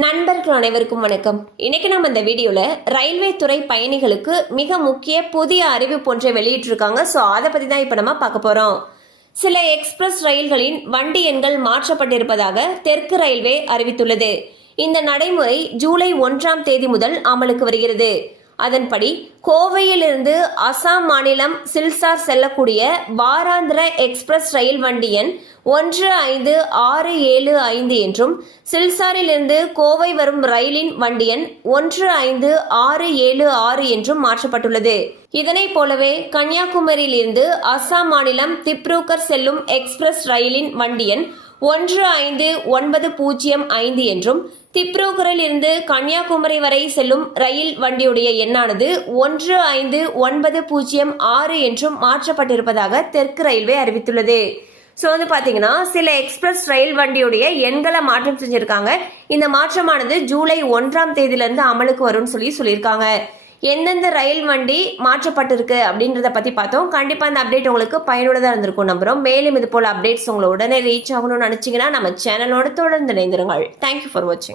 நண்பர்கள் அனைவருக்கும் வணக்கம். இன்னைக்கு நம்ம இந்த வீடியோவில் ரயில்வே துறை பயணிகளுக்கு மிக முக்கிய புதிய அறிவிப்பு ஒன்றை வெளியிட்டிருக்காங்க. ஸோ அதை பற்றி தான் இப்போ நம்ம பார்க்க போகிறோம் சில எக்ஸ்பிரஸ் ரயில்களின் வண்டி எண்கள் மாற்றப்பட்டிருப்பதாக தெற்கு ரயில்வே அறிவித்துள்ளது. இந்த நடைமுறை ஜூலை ஒன்றாம் தேதி முதல் அமலுக்கு வருகிறது. அதன்படி கோவையிலிருந்து அசாம் மாநிலம் சில்சார் செல்லக்கூடிய வாராந்திர எக்ஸ்பிரஸ் ரயில் வண்டி எண் ஒன்று ஐந்து ஆறு ஏழு ஐந்து என்றும் சில்சாரிலிருந்து கோவை வரும் ரயிலின் வண்டி எண் ஒன்று ஐந்து ஆறு ஏழு ஆறு என்றும் மாற்றப்பட்டுள்ளது. இதனைப் போலவே கன்னியாகுமரியிலிருந்து அசாம் மாநிலம் திப்ரூகர் செல்லும் எக்ஸ்பிரஸ் ரயிலின் வண்டி எண் ஒன்று ஐந்து ஒன்பது பூஜ்ஜியம் ஐந்து என்றும் திப்ரூகரில் இருந்து கன்னியாகுமரி வரை செல்லும் ரயில் வண்டியுடைய எண்ணானது ஒன்று ஐந்து ஒன்பது பூஜ்ஜியம் ஆறு என்றும் மாற்றப்பட்டிருப்பதாக தெற்கு ரயில்வே அறிவித்துள்ளது. ஸோ வந்து பார்த்தீங்கன்னா சில எக்ஸ்பிரஸ் ரயில் வண்டியுடைய எண்களை மாற்றம் செஞ்சுருக்காங்க. இந்த மாற்றமானது ஜூலை ஒன்றாம் தேதியிலிருந்து அமலுக்கு வரும்னு சொல்லி சொல்லியிருக்காங்க. எந்தெந்த ரயில் வண்டி மாற்றப்பட்டிருக்கு அப்படின்றத பற்றி பார்த்தோம். கண்டிப்பாக அந்த அப்டேட் உங்களுக்கு பயனுள்ளதாக இருந்திருக்கும் நம்புகிறோம் மேலும் இது போல் அப்டேட்ஸ் உங்களை உடனே ரீச் ஆகணும்னு நினச்சிங்கன்னா நம்ம சேனலோட தொடர்ந்து இணைந்திருங்கள். தேங்க்யூ ஃபார் வாட்சிங்